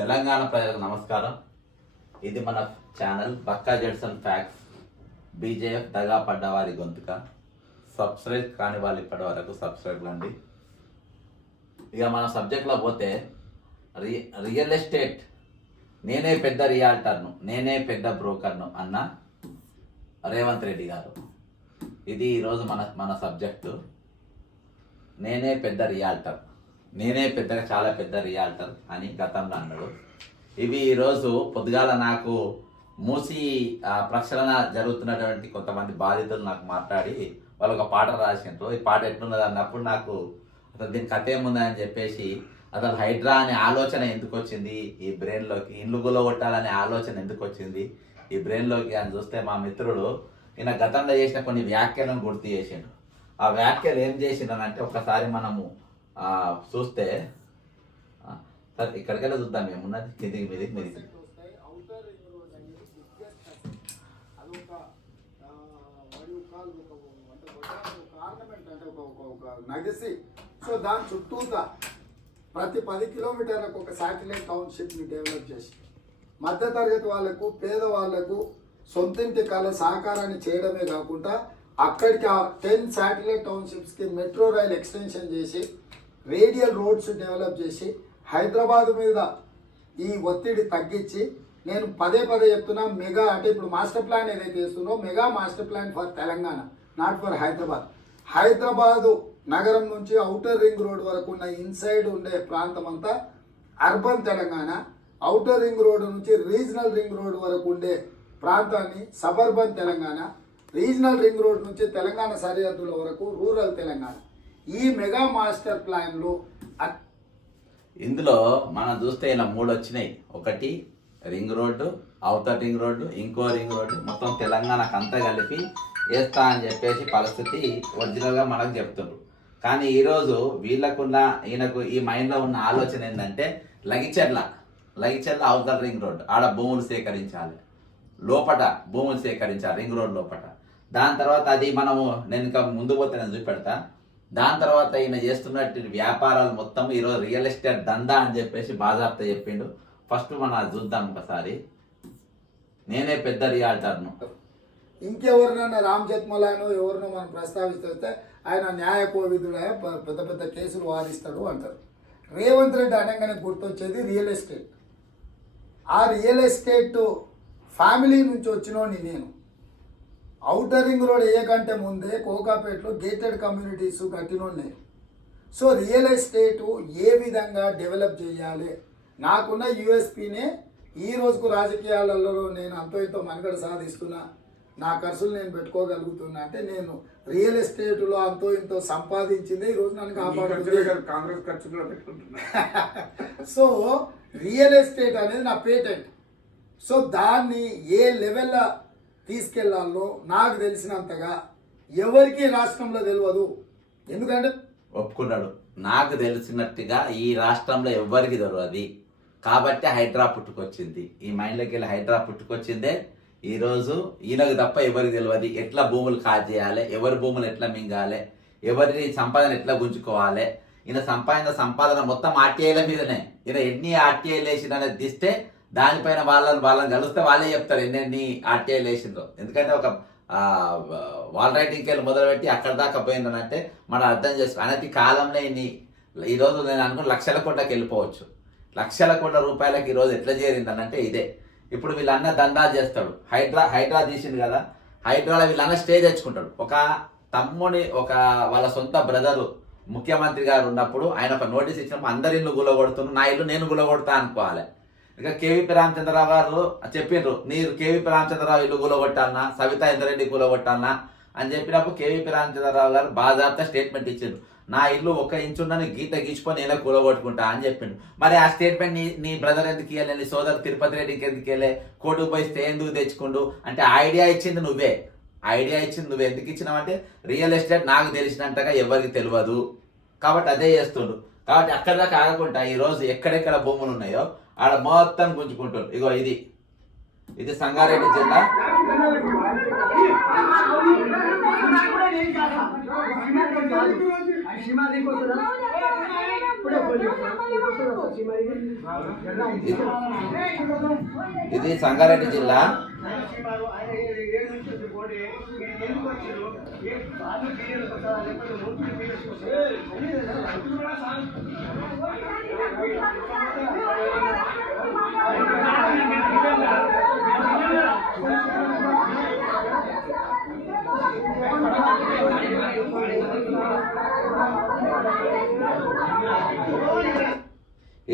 తెలంగాణ ప్రజలకు నమస్కారం. ఇది మన ఛానల్ బక్కా జెడ్సన్ ఫ్యాక్ట్స్. బీజేఎఫ్ దగా పడ్డవారి గొంతుక. సబ్స్క్రైబ్ కాని వాళ్ళు ఇప్పటి వరకు సబ్స్క్రైబ్ అండి. ఇక మన సబ్జెక్ట్లో పోతే రియల్ ఎస్టేట్ నేనే పెద్ద రియాల్టర్ను, నేనే పెద్ద బ్రోకర్ను అన్న రేవంత్ రెడ్డి గారు. ఇది ఈరోజు మన సబ్జెక్టు. నేనే పెద్ద రియాల్టర్, నేనే పెద్దగా చాలా పెద్ద రియాల్టర్ అని గతంలో అన్నాడు. ఇవి ఈరోజు పొద్దుగాల నాకు మూసి ప్రక్షాళన జరుగుతున్నటువంటి కొంతమంది బాధితులు నాకు మాట్లాడి వాళ్ళు ఒక పాట రాసిండ్రు. ఈ పాట ఎట్లున్నది అన్నప్పుడు నాకు అసలు దీని కథ ఏముందని చెప్పేసి, అసలు హైడ్రా అనే ఆలోచన ఎందుకు వచ్చింది ఈ బ్రెయిన్లోకి, ఇల్లు గుల్లగొట్టాలనే ఆలోచన ఎందుకు వచ్చింది ఈ బ్రెయిన్లోకి అని చూస్తే మా మిత్రుడు ఈయన గతంలో చేసిన కొన్ని వ్యాఖ్యలను గుర్తు చేసిండు. ఆ వ్యాఖ్యలు ఏం చేసిండనంటే ఒకసారి మనము చూస్తే, సార్ ఇక్కడికెళ్ళి చూద్దాం ఏమున్నది, కిందికి మీదికి మీదికి. నగిసి సో దాని చుట్టూతా ప్రతి 10 కిలోమీటర్లకు ఒక శాటిలైట్ టౌన్షిప్ని డెవలప్ చేసి మధ్యతరగతి వాళ్లకు, పేదవాళ్లకు సొంతింటి కళ సహకారాన్ని చేయడమే కాకుండా అక్కడికి 10 శాటిలైట్ టౌన్షిప్స్కి మెట్రో రైల్ ఎక్స్టెన్షన్ చేసి రేడియల్ రోడ్స్ డెవలప్ చేసి హైదరాబాద్ మీద ఈ ఒత్తిడి తగ్గించి, నేను పదే చెప్తున్నా, మెగా అంటే ఇప్పుడు మాస్టర్ ప్లాన్ ఏదైతే చేస్తుందో mega master plan for Telangana, not for Hyderabad. Hyderabad నగరం నుంచి ఔటర్ రింగ్ రోడ్ వరకు ఉన్న ఇన్సైడ్ ఉండే ప్రాంతం అంతా urban Telangana, outer ring road నుంచి రీజనల్ రింగ్ రోడ్ వరకు ఉండే ప్రాంతాన్ని suburban Telangana, regional ring road నుంచి తెలంగాణ సరిహద్దుల వరకు రూరల్ తెలంగాణ. ఈ మెగా మాస్టర్ ప్లాన్లో ఇందులో మనం చూస్తే ఇలా 3 వచ్చినాయి. ఒకటి ring road, outer ring road, ఇంకో రింగ్ రోడ్డు, మొత్తం తెలంగాణకు అంతా కలిపి వేస్తా అని చెప్పేసి పరిస్థితి ఒరిజినల్గా మనకు చెప్తుండ్రు. కానీ ఈరోజు ఈయనకు ఈ మైండ్లో ఉన్న ఆలోచన ఏంటంటే లగిచెర్ల ఔటర్ రింగ్ రోడ్డు ఆడ భూములు సేకరించాలి, లోపట భూములు సేకరించాలి రింగ్ రోడ్ లోపట. దాని తర్వాత అది నేను ఇంకా ముందు పోతే నేను చూపెడతా. దాని తర్వాత ఈయన చేస్తున్నట్టు వ్యాపారాలు మొత్తం ఈరోజు రియల్ ఎస్టేట్ దందా అని చెప్పేసి బాజాప్తా చెప్పిండు. ఫస్ట్ మనం చూద్దాం ఒకసారి. నేనే పెద్ద రియాల్టర్ను. ఇంకెవరినైనా రామ్ జెత్మలాను ఎవరినో మనం ప్రస్తావిస్తే ఆయన న్యాయ కోవిదుడే, పెద్ద కేసులు వాదిస్తాడు అంటారు. రేవంత్ రెడ్డి అనగానే గుర్తొచ్చేది రియల్ ఎస్టేట్. ఆ రియల్ ఎస్టేట్ ఫ్యామిలీ నుంచి వచ్చినోని నేను. ఔటర్ రింగ్ రోడ్ వేయకంటే ముందే కోకాపేటలో గేటెడ్ కమ్యూనిటీస్ కట్టినోని. సో రియల్ ఎస్టేటు ఏ విధంగా డెవలప్ చేయాలి, నాకున్న యూఎస్పీనే ఈ రోజుకు రాజకీయాలలో నేను అంతో ఇంతో మనుగడ సాధిస్తున్నా, నా ఖర్చులు నేను పెట్టుకోగలుగుతున్నా అంటే నేను రియల్ ఎస్టేట్లో అంతో ఇంతో సంపాదించింది ఈ రోజు నన్ను కాపాడుతుంది. కాంగ్రెస్ ఖర్చు కూడా పెట్టుకుంటున్నా. సో రియల్ ఎస్టేట్ అనేది నా పేటెంట్. సో దాన్ని ఏ లెవెల్లో తీసుకెళ్లాలో నాకు తెలిసినంతగా ఎవరికి రాష్ట్రంలో తెలియదు. ఎందుకంటే ఒప్పుకున్నాడు, నాకు తెలిసినట్టుగా ఈ రాష్ట్రంలో ఎవరికి తెలియదు. కాబట్టి హైడ్రా పుట్టుకొచ్చింది. ఈ మైండ్లోకి వెళ్ళి హైడ్రా పుట్టుకొచ్చిందే. ఈరోజు ఈయనకు తప్ప ఎవరికి తెలియదు ఎట్లా భూములు కాజేయాలి, ఎవరి భూములు ఎట్లా మింగాలి, ఎవరి సంపాదన ఎట్లా గుంజుకోవాలి. ఈయన సంపాదన మొత్తం ఆర్టీఐల మీదనే. ఈయన ఎన్ని ఆర్టీఐలు వేసిందనేది తీస్తే దానిపైన వాళ్ళని కలిస్తే వాళ్ళే చెప్తారు ఎన్ని ఆర్టీఐలు వేసిందో. ఎందుకంటే ఒక వాల్ రైటింగ్కి వెళ్ళి మొదలుపెట్టి అక్కడ దాకా పోయిందనంటే మనం అర్థం చేసుకో. అనతి కాలంలో ఈరోజు నేను అనుకున్న లక్షల కోట్లకి వెళ్ళిపోవచ్చు. లక్షల కోట్ల రూపాయలకి ఈరోజు ఎట్లా చేరిందనంటే ఇదే. ఇప్పుడు వీళ్ళన్న దందా చేస్తాడు. హైడ్రా తీసింది కదా, హైడ్రాలో వీళ్ళన్న స్టే తెచ్చుకుంటాడు. ఒక తమ్ముని వాళ్ళ సొంత బ్రదరు ముఖ్యమంత్రి గారు ఉన్నప్పుడు ఆయన ఒక నోటీస్ ఇచ్చినప్పుడు అందరి ఇల్లు గులగొడుతున్నారు, నా ఇల్లు నేను గులగొడతా అనుకోవాలి. ఇక కేవీపీ రామచంద్రరావు గారు చెప్పిండ్రు, మీరు కేవీపీ రామచంద్రరావు ఇల్లు కూలగొట్టాలన్నా, సవితా ఇంద్రెడ్డి కూలగొట్టాలన్నా అని చెప్పినప్పుడు కేవీపీ రామచంద్రరావు గారు బాజాప్తా స్టేట్మెంట్ ఇచ్చిండ్రు. నా ఇల్లు 1 ఇంచున్న గీత గీచుకొని నేనే కూలగొట్టుకుంటా అని చెప్పిండు. మరి ఆ స్టేట్మెంట్ నీ బ్రదర్ ఎందుకు ఇవ్వలే, నీ సోదరు తిరుపతి రెడ్డికి ఎందుకు ఇవ్వలే, కోర్టుకు పోయి స్టే ఎందుకు తెచ్చుకుండు అంటే ఐడియా ఇచ్చింది నువ్వే. ఎందుకు ఇచ్చినావంటే రియల్ ఎస్టేట్ నాకు తెలిసినంతగా ఎవరికి తెలియదు కాబట్టి అదే చేస్తుండు. కాబట్టి అక్కడ దాకా ఆగకుండా ఈరోజు ఎక్కడెక్కడ భూములు ఉన్నాయో ఆడ మొత్తం గుంజుకుంటారు. ఇగో ఇది సంగారెడ్డి జిల్లా. ఇది సంగారెడ్డి జిల్లా.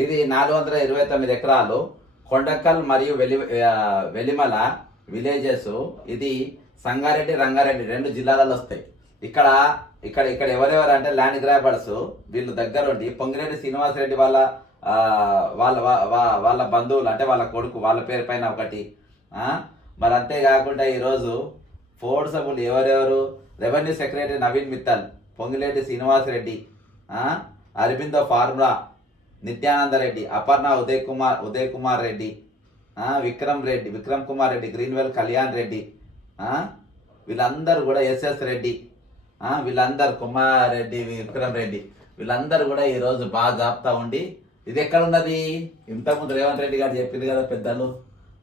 ఇది 429 ఎకరాలు కొండకల్ మరియు వెలిమల విలేజెస్. ఇది సంగారెడ్డి రంగారెడ్డి 2 జిల్లాలలో వస్తాయి. ఇక్కడ ఇక్కడ ఇక్కడ ఎవరెవరు అంటే ల్యాండ్ గ్రాబర్స్ వీళ్ళు దగ్గరుండి పొంగిరెడ్డి శ్రీనివాసరెడ్డి వాళ్ళ వాళ్ళ వాళ్ళ బంధువులు అంటే వాళ్ళ కొడుకు వాళ్ళ పేరు పైన ఒకటి. మరి అంతేకాకుండా ఈరోజు ఫోర్సబుల్ ఎవరెవరు revenue secretary Naveen Mittal, Pongireddy Srinivasa Reddy, Aurobindo Pharma Nithyananda Reddy, Aparna Uday Kumar Reddy, Vikram Kumar Reddy, Greenwell Kalyan Reddy, వీళ్ళందరూ కూడా ఎస్ఎస్ రెడ్డి, వీళ్ళందరూ కుమార్ రెడ్డి, విక్రమ్ రెడ్డి, వీళ్ళందరూ కూడా ఈరోజు బాగా జాపుతా ఉండి ఇది ఎక్కడ ఉన్నది. ఇంతకుముందు రేవంత్ రెడ్డి గారు చెప్పిండు కదా, పెద్దలు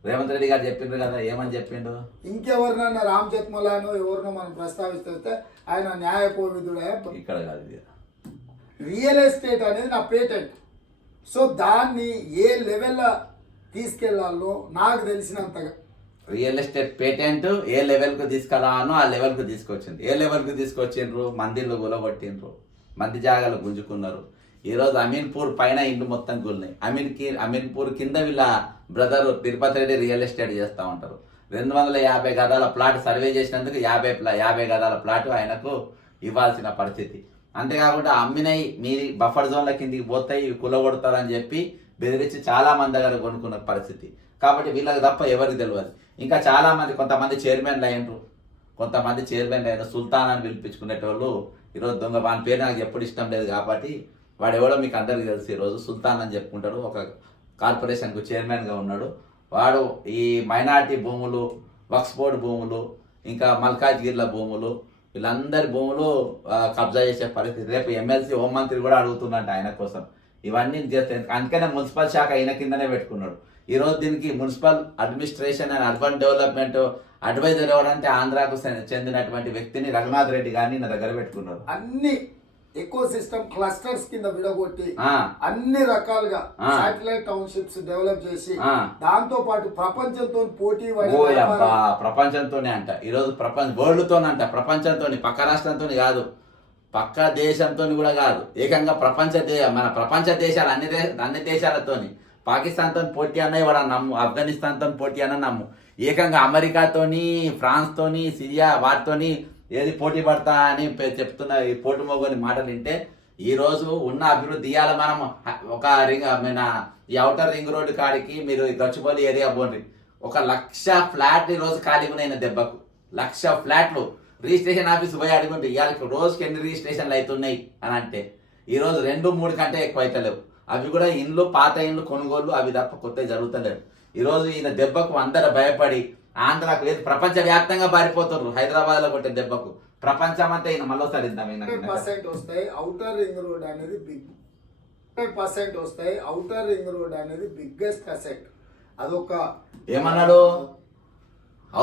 రేవంత్ రెడ్డి గారు చెప్పిండ్రు కదా, ఏమని చెప్పిండు? ఇంకెవరినైనా రామ్ జత్మలాను ఎవరినో మనం ప్రస్తావిస్తే ఆయన న్యాయ కోవిదుడే. ఇక్కడ కాదు, ఇది రియల్ ఎస్టేట్ అనేది నా పేటెంట్. సో దాన్ని ఏ లెవెల్లో తీసుకెళ్లాలో నాకు తెలిసినంతగా రియల్ ఎస్టేట్ పేటెంట్ ఏ లెవెల్కు తీసుకెళ్ళానో ఆ లెవెల్కు తీసుకొచ్చింది. ఏ లెవెల్కు తీసుకొచ్చిండ్రు? మందిళ్ళు గులగొట్టిండ్రు, మంది జాగాలు గుంజుకున్నారు. ఈరోజు అమీన్పూర్ పైన ఇండ్లు మొత్తం కూలినాయి. అమీన్పూర్ కింద వీళ్ళ brother Tirupati Reddy real estate చేస్తూ ఉంటారు. 250 గదాల ప్లాట్ సర్వే చేసినందుకు 50 గదాల ప్లాట్ ఆయనకు ఇవ్వాల్సిన పరిస్థితి. అంతేకాకుండా అమ్మినవి మీ బఫర్ జోన్ల కిందికి పోతాయి, ఇవి కులగొడతారని చెప్పి బెదిరించి చాలా మంది దగ్గర కొనుక్కున్న పరిస్థితి. కాబట్టి వీళ్ళకి తప్ప ఎవరికి తెలియదు. ఇంకా చాలా మంది కొంతమంది చైర్మన్లు అయినరు, సుల్తాన్ అని పిలిపించుకునేటోళ్ళు ఈరోజు దొంగ. వాని పేరు నాకు ఎప్పుడు ఇష్టం లేదు కాబట్టి వాడు ఎవడో మీకు అందరికీ తెలుసు. ఈరోజు సుల్తాన్ అని చెప్పుకుంటాడు, ఒక కార్పొరేషన్కు చైర్మన్గా ఉన్నాడు. వాడు ఈ మైనార్టీ భూములు, వక్ఫ్ బోర్డు భూములు, ఇంకా మల్కాజ్గిర్ల భూములు, వీళ్ళందరి భూములు కబ్జా చేసే పరిస్థితి. రేపు ఎమ్మెల్సీ హోంమంత్రి కూడా అడుగుతున్నట్టు ఆయన కోసం. ఇవన్నీ చేస్తే అందుకనే మున్సిపల్ శాఖ ఈయన కిందనే పెట్టుకున్నాడు. ఈరోజు దీనికి municipal administration and urban development adviser ఎవరంటే ఆంధ్రాకు చెందినటువంటి వ్యక్తిని రఘునాథ్ రెడ్డి గారిని నా దగ్గర పెట్టుకున్నారు. అన్ని ఎకో సిస్టమ్ క్లస్టర్స్ కింద విడగొట్టి అన్ని రకాలుగా శాటిలైట్ టౌన్షిప్స్ డెవలప్ చేసి దాంతో పాటు ప్రపంచంతో పోటీ ప్రపంచంతోనే అంట. ఈరోజు వరల్డ్ తోనంట, ప్రపంచంతో, పక్క రాష్ట్రంతో కాదు, పక్క దేశంతో కూడా కాదు, ఏకంగా మన ప్రపంచ దేశాలు అన్ని దేశాలతోని. పాకిస్తాన్తో పోటీ అన్న ఇవాడ నమ్ము, ఆఫ్ఘనిస్తాన్తో పోటీ అన్న నమ్ము, ఏకంగా అమెరికాతోని, ఫ్రాన్స్తోని, సిరియా వాటితోని ఏది పోటీ పడతా అని చెప్తున్న ఈ పోటు మోగని మాటలు వింటే ఈరోజు ఉన్న అభివృద్ధి ఇవాళ మనం ఒక ఈ ఔటర్ రింగ్ రోడ్డు కాడికి మీరు గచ్చిబౌలి ఏరియా పోండి, 1,00,000 ఫ్లాట్ ఈరోజు ఖాళీగా అయిన దెబ్బకు 1,00,000 ఫ్లాట్లు. రిజిస్ట్రేషన్ ఆఫీస్ పోయి అడుగుంటే ఇవాళకి రోజుకి ఎన్ని రిజిస్ట్రేషన్లు అవుతున్నాయి అని అంటే ఈరోజు 2-3 కంటే ఎక్కువ అవుతలేవు. అవి కూడా ఇండ్లు, పాత ఇండ్లు కొనుగోలు అవి తప్ప కొత్తవి జరుగుతలేవు. ఈరోజు ఈయన దెబ్బకు అందరూ భయపడి ఆంధ్రాకు లేదు ప్రపంచవ్యాప్తంగా పారిపోతున్నారు. హైదరాబాద్ లో కొట్టే దెబ్బకు ప్రపంచమంతా ఈయన మళ్ళీసారి 100% వస్తాయి. ఔటర్ రింగ్ రోడ్ అనేది 100% వస్తాయి. ఔటర్ రింగ్ రోడ్ అనేది బిగ్గెస్ట్ అసెట్. అదొక ఏమన్నాడు?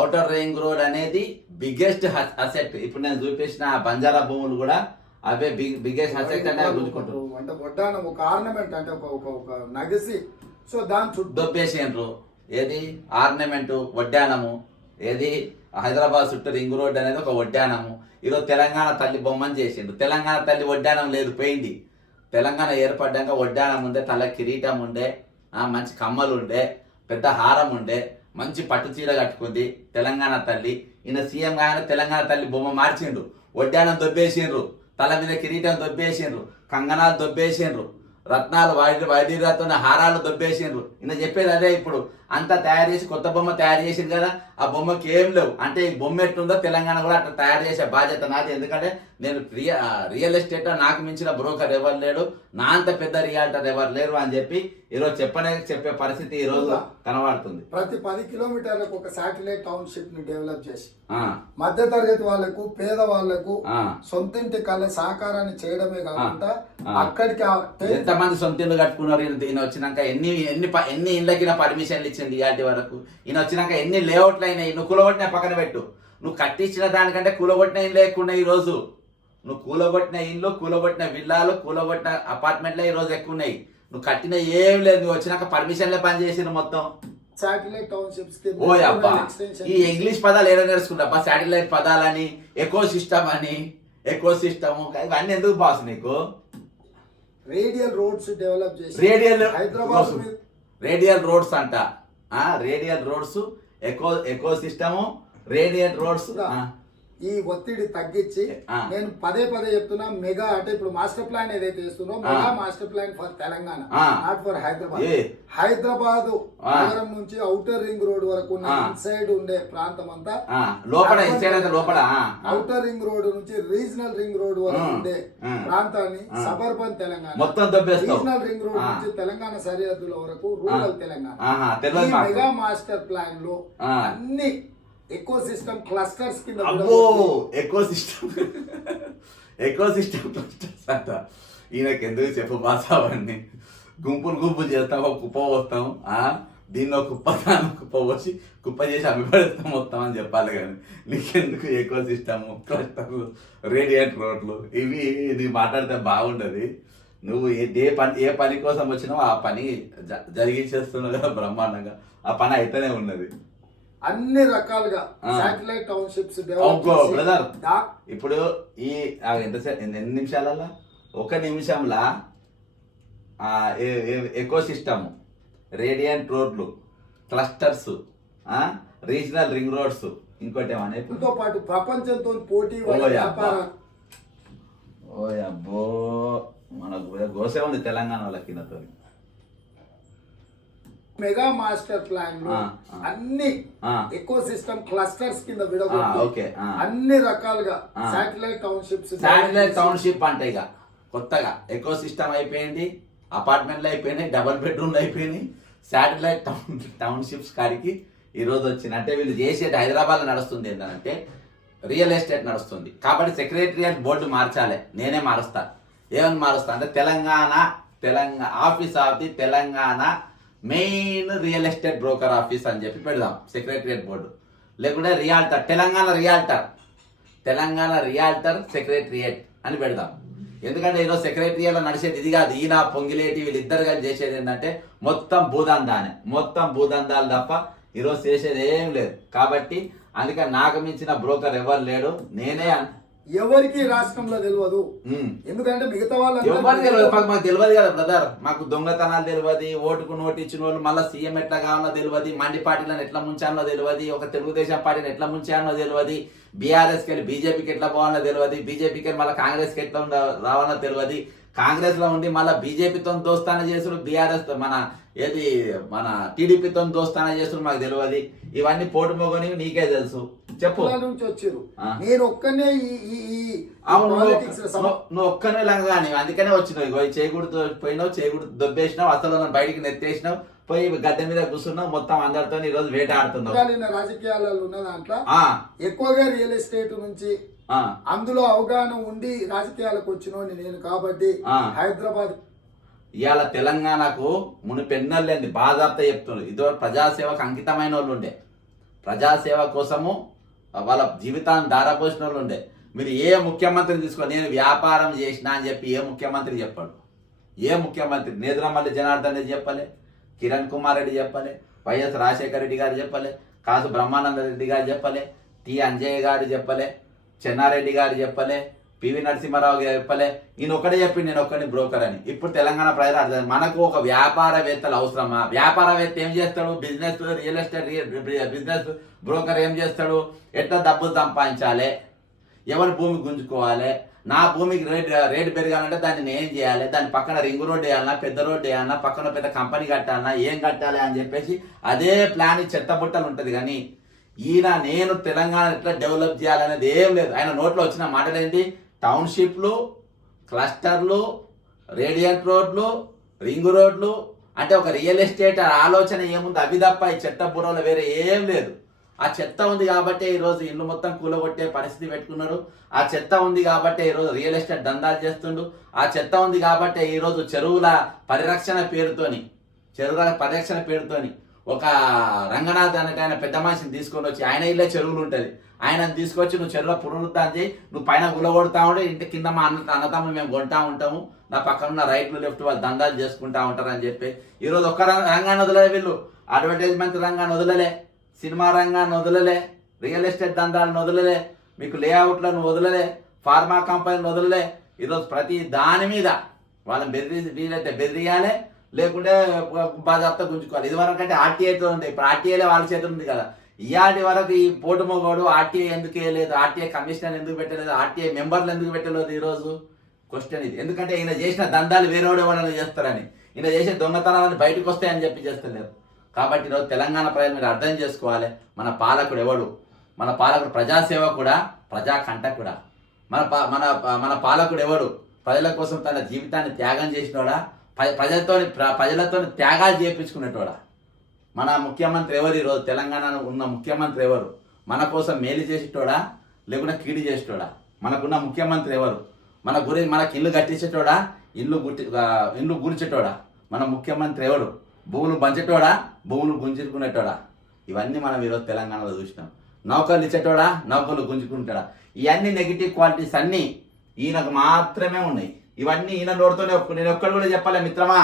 ఔటర్ రింగ్ రోడ్ అనేది బిగ్గెస్ట్ అసెట్. ఇప్పుడు నేను చూపించిన బంజారా భూములు కూడా అవే బిగ్గెస్ట్ అసెట్ అంటే గుంజుకుంటారు. అంటే వడ్డానం ఒక ఆర్నమెంట్, అంటే ఒక నగసి. సో దాని చుట్టూ దొబ్బేసేండ్రు. ఏది ఆర్నమెంట్, వడ్డానము. ఏది హైదరాబాద్ చుట్టూ రింగ్ రోడ్ అనేది ఒక వడ్డానము. ఈరోజు తెలంగాణ తల్లి బొమ్మని చేసిండు. తెలంగాణ తల్లి వడ్డానం లేదు, పోయింది. తెలంగాణ ఏర్పడ్డాక వడ్డానం ఉండే, తల కిరీటం ఉండే, మంచి కమ్మలు ఉండే, పెద్ద హారం ఉండే, మంచి పట్టు చీర కట్టుకుంది తెలంగాణ తల్లి. ఈయన సీఎం గానే తెలంగాణ తల్లి బొమ్మ మార్చిండు. వడ్డానం దొబ్బేసిండ్రు, తల మీద కిరీటం దొబ్బేసిండ్రు, కంగనాలు దొబ్బేసిండ్రు, రత్నాలు వైద్యులతో హారాలు దొబ్బేసిండ్రు. ఈయన చెప్పేది అదే. ఇప్పుడు అంతా తయారు చేసి కొత్త బొమ్మ తయారు చేసింది కదా, ఆ బొమ్మకి ఏం లేవు. అంటే ఈ బొమ్మ ఎట్లుందో తెలంగాణ కూడా అట్లా తయారు చేసే బాధ్యత నాది. ఎందుకంటే నేను రియల్ ఎస్టేట్ నాకు మించిన బ్రోకర్ ఎవరు లేడు. నా అంత పెద్ద రియాల్టర్ ఎవరు లేరు అని చెప్పి ఈరోజు చెప్పే పరిస్థితి ఈ రోజు కనబడుతుంది. ప్రతి 10 కిలోమీటర్లకు ఒక శాటిలైట్ టౌన్షిప్ ని డెవలప్ చేసి ఆ, మధ్య తరగతి వాళ్లకు పేద వాళ్లకు ఆ. సొంతింటి కళ సహకారాన్ని చేయడమే కాకుండా అక్కడికి ఎంతమంది సొంత ఇల్లు కట్టుకున్నారు ఈయన వచ్చినాక ఎన్ని ఇళ్ళకి పర్మిషన్లు ఇచ్చింది ఇలాంటి వరకు ఈయన వచ్చినాక ఎన్ని లేఅవుట్లు అయినాయి. నువ్వు కూలగొట్టిన పక్కన పెట్టు, నువ్వు కట్టించిన దానికంటే కూలగొట్టిన ఇల్లు ఎక్కువ ఈ రోజు. నువ్వు కూలగొట్టిన ఇల్లు, కూలగొట్టిన విల్లాలు, కూలగొట్టిన అపార్ట్మెంట్లే ఈ రోజు ఎక్కువ ఉన్నాయి. నువ్వు కట్టిన ఏం లేదు, నువ్వు వచ్చినాక పర్మిషన్లే పని చేసిన మొత్తం. శాటిలైట్ టౌన్షిప్స్ ఓ అబ్బా, ఈ ఇంగ్లీష్ పదాలు ఏదో నేర్చుకుంటా. శాటిలైట్ పదాలని, ఎకో సిస్టమ్ అని, ఎకో సిస్టమ్ ఇవన్నీ ఎందుకు బాస్ నీకు? రేడియల్ రోడ్స్ డెవలప్ చేసి హైదరాబాద్ రేడియల్ రోడ్స్ అంట. Radial roads, ecosystem, radial roads. ఈ ఒత్తిడి తగ్గించి నేను పదే చెప్తున్నా, మెగా అంటే ఇప్పుడు మాస్టర్ ప్లాన్ ఏదైతే ఇస్తుందో mega master plan for Telangana, not for Hyderabad. Hyderabad నగరం నుంచి ఔటర్ రింగ్ రోడ్ వరకు ఉన్న ఇన్సైడ్ ఉండే ప్రాంతం అంతా లోపల ఔటర్ రింగ్ రోడ్ నుంచి రీజనల్ రింగ్ రోడ్ వరకు ఉండే ప్రాంతాన్ని suburban Telangana, regional ring road నుంచి తెలంగాణ సరిహద్దుల వరకు రూరల్ తెలంగాణ. ఈ మెగా మాస్టర్ ప్లాన్ లో అన్ని ఎకో సిస్టమ్ క్లస్టర్స్ కింద ఎకో సిస్టమ్ క్లస్టర్స్ అంట. ఈయనకి ఎందుకు చెప్పు బాసావన్నీ గుంపులు చేస్తాం, ఒక కుప్ప పోస్తాం, దీన్ని ఒక కుప్ప పోసి కుప్ప చేసి అమ్మిపడేస్తాం మొత్తం అని చెప్పాలి. కానీ నీకెందుకు ఎకో సిస్టమ్ క్లస్టర్లు, రేడియేట్ రోడ్లు ఇవి నీకు మాట్లాడితే బాగుండదు. నువ్వు ఏ పని కోసం వచ్చినావో ఆ పని జరిగించేస్తున్నావు కదా బ్రహ్మాండంగా. ఆ పని అయితేనే ఉన్నది. అన్ని రకాలుగా శాటిలైట్ టౌన్షిప్స్ బ్రదర్. ఇప్పుడు ఈ ఎన్ని నిమిషాలలో, 1 నిమిషంలో ఎకో సిస్టమ్, రేడియంట్ రోడ్లు, క్లస్టర్స్, రీజనల్ రింగ్ రోడ్స్, ఇంకోటి ఏమన్నా పాటు ప్రపంచంతో పోటీ వ్యాపారం. ఓ అబ్బో, మనకు గోసే ఉంది తెలంగాణ వాళ్ళకి. మెగా మాస్టర్ ప్లాన్ లో అన్ని ఎకో సిస్టమ్ క్లస్టర్స్ కింద విడగొట్టి అన్ని రకాలుగా శాటిలైట్ టౌన్షిప్ అంటే ఇక కొత్తగా ఎకో సిస్టమ్ అయిపోయింది, అపార్ట్మెంట్లు అయిపోయినాయి, డబుల్ బెడ్రూమ్లు అయిపోయినాయి, శాటిలైట్ టౌన్షిప్స్ కాడికి ఈ రోజు వచ్చింది. అంటే వీళ్ళు చేసేది హైదరాబాద్ లో నడుస్తుంది ఏంటంటే రియల్ ఎస్టేట్ నడుస్తుంది. కాబట్టి సెక్రటరియట్ బోర్డు మార్చాలి, నేనే మారుస్తా. ఏమని మారుస్తా అంటే Telangana office of the Telangana main real estate broker office అని చెప్పి పెడదాం సెక్రటరియట్ బోర్డు. లేకుంటే తెలంగాణ రియాల్టర్ సెక్రటరియట్ అని పెడదాం. ఎందుకంటే ఈరోజు సెక్రటరియట్లో నడిచేది ఇది కాదు. ఈయన పొంగిలేటి వీళ్ళిద్దరు కలిసి చేసేది ఏంటంటే మొత్తం భూదందాలు తప్ప ఈరోజు చేసేది ఏం లేదు. కాబట్టి అందుకని నాకు మించిన బ్రోకర్ ఎవరు లేడు, నేనే. ఎవరికి రాష్ట్రంలో తెలియదు, ఎందుకంటే మిగతా ఎవరికి తెలియదు. మాకు తెలియదు కదా బ్రదర్, మాకు దొంగతనాలు తెలియదు, ఓటుకు నోటు ఇచ్చిన వాళ్ళు మళ్ళీ సీఎం ఎట్లా కావాలో తెలియదు, మండి పార్టీలను ఎట్లా ముంచానో తెలియదు, ఒక తెలుగుదేశం పార్టీని ఎట్లా ముంచానో తెలియదు, బీఆర్ఎస్కి వెళ్ళి బీజేపీకి ఎట్లా పోవాలో తెలియదు, బీజేపీకి వెళ్ళి మళ్ళీ కాంగ్రెస్కి ఎట్లా రావాలో తెలియదు, కాంగ్రెస్ లో ఉండి మళ్ళీ బీజేపీతో దోస్తాన చేసుడు, బీఆర్ఎస్ మన టీడీపీతో దోస్తాన చేసుడు మాకు తెలియదు. ఇవన్నీ పోటు మొగని నీకే తెలుసు. చెప్పు. నుంచి వచ్చారు, నేను ఒక్కనే నువ్వు ఒక్కనే లంగాని, అందుకనే వచ్చినావు. చేయకూడదు పోయినావు, చేయకూడదు దొబ్బేసినావు, అసలు బయటికి నెత్తేసినావు, పోయి గడ్డ మీద కూర్చున్నావు, మొత్తం అందరితో ఈ రోజు వేట ఆడుతున్నావు. రాజకీయాలలో ఉన్న దాంట్లో ఎక్కువగా రియల్ ఎస్టేట్ నుంచి అందులో అవగాహన ఉండి రాజకీయాలకు వచ్చిన నేను. కాబట్టి హైదరాబాద్ ఇవాళ తెలంగాణకు మునిపెన్నోళ్ళండి బాధాప్త చెప్తున్నారు. ఇదో ప్రజాసేవకు అంకితమైన వాళ్ళు ఉండే, ప్రజాసేవ కోసము వాళ్ళ జీవితాన్ని దారపోసిన వాళ్ళు ఉండే. మీరు ఏ ముఖ్యమంత్రిని తీసుకోండి, నేను వ్యాపారం చేసిన అని చెప్పి ఏ ముఖ్యమంత్రి చెప్పాడు? ఏ ముఖ్యమంత్రి? నేదురమల్లి జనార్దన్ రెడ్డి చెప్పలే, కిరణ్ కుమార్ రెడ్డి చెప్పలే, వైఎస్ రాజశేఖర రెడ్డి గారు చెప్పలే, కాసు బ్రహ్మానంద రెడ్డి గారు చెప్పలే, టి అంజయ్య గారు చెప్పలే, చెన్నారెడ్డి గారు చెప్పలే, పివి నరసింహారావు గారు చెప్పలే. ఈయన ఒక్కడే చెప్పి నేను ఒక్కడిని బ్రోకర్ అని. ఇప్పుడు తెలంగాణ ప్రజలు అర్థం, మనకు ఒక వ్యాపారవేత్తలు అవసరమా? వ్యాపారవేత్త ఏం చేస్తాడు? Business, real estate business broker ఏం చేస్తాడు? ఎట్లా డబ్బులు సంపాదించాలి, ఎవరి భూమి గుంజుకోవాలి, నా భూమికి రేటు పెరగాలంటే దాన్ని నేను చేయాలి, దాని పక్కన రింగ్ రోడ్ వేయాలన్నా, పెద్ద రోడ్ వేయాలన్నా, పక్కన పెద్ద కంపెనీ కట్టాలన్నా, ఏం కట్టాలి అని చెప్పేసి అదే ప్లాన్ చెత్తబుట్టలు ఉంటుంది. కానీ ఈయన నేను తెలంగాణ ఎట్లా డెవలప్ చేయాలనేది ఏం లేదు. ఆయన నోట్లో వచ్చిన మాటలు ఏంటి? టౌన్షిప్లు, క్లస్టర్లు, రేడియంట్ రోడ్లు, రింగ్ రోడ్లు, అంటే ఒక రియల్ ఎస్టేట్ ఆలోచన ఏముంది? అవి తప్ప ఈ చెత్త బుర్రలో వేరే ఏం లేదు. ఆ చెత్త ఉంది కాబట్టి ఈరోజు ఇల్లు మొత్తం కూలగొట్టే పరిస్థితి పెట్టుకున్నారు. ఆ చెత్త ఉంది కాబట్టి ఈరోజు రియల్ ఎస్టేట్ దందాలు చేస్తుండు. ఆ చెత్త ఉంది కాబట్టి ఈరోజు చెరువుల పరిరక్షణ పేరుతోని ఒక రంగనాథ్ అనే ఆయన పెద్ద మనిషిని తీసుకొని వచ్చి, ఆయన ఇల్లే చెరువులు ఉంటుంది, ఆయనను తీసుకొచ్చి నువ్వు చెరువులో పునరుద్ధరణ చేయి, నువ్వు పైన గులగొడతా ఉంటే ఇంటి కింద మా అన్నతమ్ములు మేము కొంటా ఉంటాము, నా పక్కన ఉన్న రైట్లు లెఫ్ట్ వాళ్ళు దందాలు చేసుకుంటా ఉంటారు అని చెప్పి ఈరోజు ఒక్క రంగాన్ని వదలలే వీళ్ళు. అడ్వర్టైజ్మెంట్ రంగాన్ని వదలలే, సినిమా రంగాన్ని వదలలే, రియల్ ఎస్టేట్ దందాలను వదలలే, మీకు లేఅవుట్లను వదలలే, ఫార్మా కంపెనీలను వదలలే. ఈరోజు ప్రతి దాని మీద వాళ్ళని వీలైతే బెదిరియాలి, లేకుంటే బాధాప్తా గుంజుకోవాలి. ఇది వరకు అంటే ఆర్టీఐతో ఉంది, ఇప్పుడు ఆర్టీఐలే వాళ్ళ చేతులు ఉంది కదా. ఇయాటి వరకు ఈ పోటు మొగోడు ఆర్టీఐ ఎందుకు వేయలేదు, ఆర్టీఐ కమిషనర్ ఎందుకు పెట్టలేదు, ఆర్టీఐ మెంబర్లు ఎందుకు పెట్టలేదు ఈరోజు క్వశ్చన్ ఇది. ఎందుకంటే ఈయన చేసిన దందాలు వేరేవాడు ఎవరైనా చేస్తారని, ఈయన చేసే దొంగతనాలను బయటకు వస్తాయని చెప్పి చేస్తలేరు. కాబట్టి ఈరోజు తెలంగాణ ప్రజలు మీరు అర్థం చేసుకోవాలి, మన పాలకుడు ఎవడు? మన పాలకుడు ప్రజాసేవ కూడా, ప్రజాకంట కూడా. మన పాలకుడు ఎవడు? ప్రజల కోసం తన జీవితాన్ని త్యాగం చేసినోడా? ప్రజలతో త్యాగాలు చేయించుకునేటోడా? మన ముఖ్యమంత్రి ఎవరు? ఈరోజు తెలంగాణలో ఉన్న ముఖ్యమంత్రి ఎవరు? మన కోసం మేలు చేసేటోడా లేకుండా కీడు చేసేటోడా? మనకున్న ముఖ్యమంత్రి ఎవరు? మనకి ఇల్లు కట్టించేటోడా, ఇల్లు గురిచేటోడా? మన ముఖ్యమంత్రి ఎవడు? భూములు పంచేటోడా, భూములు గుంజుకునేటోడా? ఇవన్నీ మనం ఈరోజు తెలంగాణలో చూసినాం. నౌకర్లు ఇచ్చేటోడా, నౌకర్లు గుంజుకుంటాడా? ఇవన్నీ నెగిటివ్ క్వాలిటీస్ అన్నీ ఈయనకు మాత్రమే ఉన్నాయి. ఇవన్నీ ఈయన నోటితోనే నేను ఒక్కడు కూడా చెప్పలే మిత్రమా,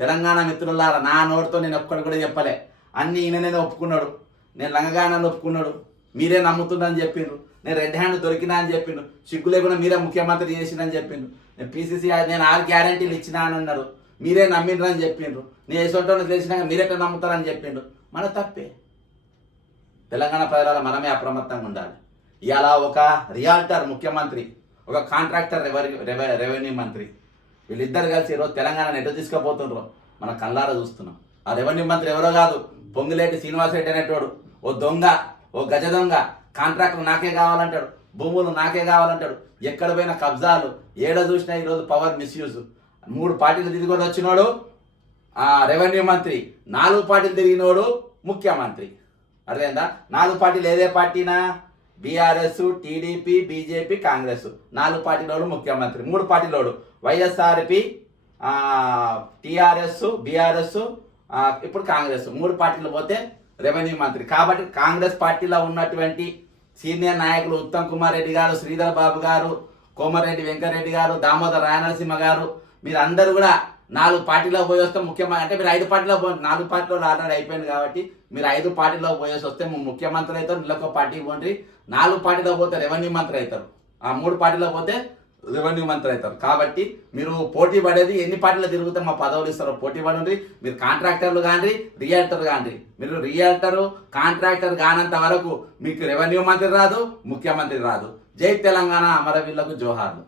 తెలంగాణ మిత్రులారా, నా నోటితో నేను ఒక్కడు కూడా చెప్పలే. అన్నీ ఈయననే ఒప్పుకున్నాడు. నేను లంగగానని ఒప్పుకున్నాడు, మీరే నమ్ముతుందని చెప్పిండ్రు. నేను రెడ్ హ్యాండ్ దొరికినా అని చెప్పిండు, సిగ్గు లేకుండా మీరే ముఖ్యమంత్రి చేసిందని చెప్పిండు. నేను పీసీసీ నేను 6 గ్యారంటీలు ఇచ్చినా అని అన్నారు, మీరే నమ్మిండ్రు అని చెప్పిండ్రు. నేను ఎసొంటోని తెలిసినాక మీరెక్కడ నమ్ముతారని చెప్పిండు. మన తప్పే. తెలంగాణ ప్రజల మనమే అప్రమత్తంగా ఉండాలి. ఇలా ఒక రియాల్టర్ ముఖ్యమంత్రి, ఒక కాంట్రాక్టర్ రెవెన్యూ మంత్రి, వీళ్ళిద్దరు కలిసి ఈరోజు తెలంగాణను ఎటు తీసుకుపోతుండ్రో మన కళ్ళారా చూస్తున్నాం. ఆ రెవెన్యూ మంత్రి ఎవరో కాదు, పొంగులేటి శ్రీనివాసరెడ్డి అనేటోడు. ఓ దొంగ, ఓ గజ దొంగ. కాంట్రాక్టర్ నాకే కావాలంటాడు, భూములు నాకే కావాలంటాడు, ఎక్కడ పోయిన కబ్జాలు, ఏడ చూసినా ఈరోజు పవర్ మిస్యూజ్. 3 పార్టీలు తిరిగి వచ్చినోడు ఆ రెవెన్యూ మంత్రి, 4 పార్టీలు తిరిగినోడు ముఖ్యమంత్రి. అర్థమైందా? 4 పార్టీలు ఏదే పార్టీనా? BRS, TDP, BJP, Congress. 4 పార్టీలోడు ముఖ్యమంత్రి. 3 పార్టీలోడు వైఎస్ఆర్పి, టీఆర్ఎస్, బీఆర్ఎస్, ఇప్పుడు కాంగ్రెస్. 3 పార్టీలు పోతే రెవెన్యూ మంత్రి. కాబట్టి కాంగ్రెస్ పార్టీలో ఉన్నటువంటి సీనియర్ నాయకులు ఉత్తమ్ కుమార్ రెడ్డి గారు, శ్రీధర్ బాబు గారు, కోమరెడ్డి వెంకరెడ్డి గారు, దామోదర్ రాయనరసింహ గారు, మీరు అందరూ కూడా 4 పార్టీలో పోయి వస్తే ముఖ్యమంత్రి అంటే మీరు 5 పార్టీలో 4 పార్టీలో ఆల్రెడీ అయిపోయింది కాబట్టి మీరు 5 పార్టీలో పోయేసి వస్తే ముఖ్యమంత్రి అవుతారు. వీళ్ళొక పార్టీ పోండి. 4 పార్టీలో పోతే రెవెన్యూ మంత్రి అవుతారు, ఆ 3 పార్టీలో పోతే రెవెన్యూ మంత్రి అవుతారు. కాబట్టి మీరు పోటీ పడేది ఎన్ని పార్టీలో తిరిగితే మా పదవులు ఇస్తారో పోటీ పడండి. మీరు కాంట్రాక్టర్లు కాండి, రియల్టర్ కాండి. మీరు రియల్టరు, కాంట్రాక్టర్ కానంత వరకు మీకు రెవెన్యూ మంత్రి రాదు, ముఖ్యమంత్రి రాదు. జై తెలంగాణ, అమరవీరులకు జోహార్లు.